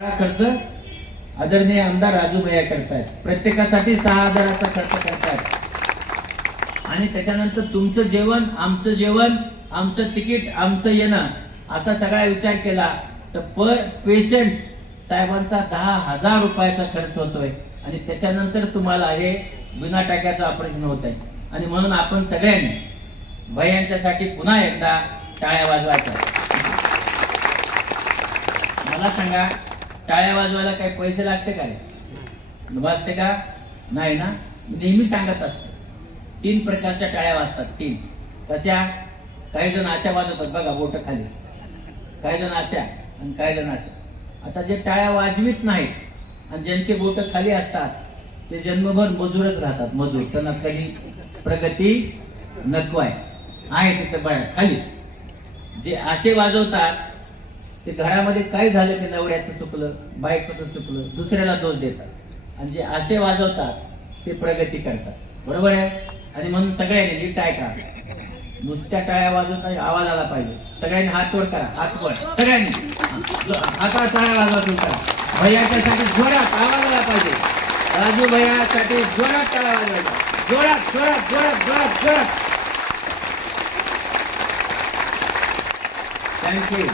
खर्च आदरणीय आमदार राजू भैया करतायत. प्रत्येकासाठी 6,000चा खर्च करतायत आणि त्याच्यानंतर तुमचं जेवण, आमचं जेवण, आमचं तिकीट, आमचं येणं असा सगळा विचार केला तर पर पेशंट साहेबांचा 10,000 रुपयाचा खर्च होतोय आणि त्याच्यानंतर तुम्हाला हे बिना टाक्याचं ऑपरेशन होत आहे. आणि म्हणून आपण सगळ्यांनी भैयांच्यासाठी पुन्हा एकदा टाळ्या वाजवायच्या. मला सांगा, टाळ्या वाजवायला काही पैसे लागते का? वाजते का? नाही ना. नेहमी सांगत असतो 3 प्रकारच्या टाळ्या वाजतात. 3 कशा? काही जण अशा वाजवतात बघा, बोट खाली, काही जण अशा आणि काही जण अशा. आता जे टाळ्या वाजवीत नाहीत आणि ज्यांचे बोट खाली असतात ते जन्मभर मजूरच राहतात. मजूर, त्यांना कधी प्रगती नको आहे तिथे बाहेर खाली. जे असे वाजवतात ते घरामध्ये काय झालं की नवऱ्याचं चुकलं, बायकोचं चुकलं, दुसऱ्याला दोष देतात. आणि जे असे वाजवतात ते प्रगती करतात. बरोबर आहे. आणि म्हणून सगळ्यांनी नीट ऐका, नुसत्या टाळ्या वाजवत नाही, आवाज आला पाहिजे. सगळ्यांनी हात वर करा, हात वर सगळ्यांनी, आता टाळ्या वाजवा सुरू करा. भैयाच्यासाठी जोरात आवाज आला पाहिजे. राजू भैयासाठी जोरात टाळ्या वाजवायच्या, जोरात जोरात जोरात जोरात जोरात. थँक्यू.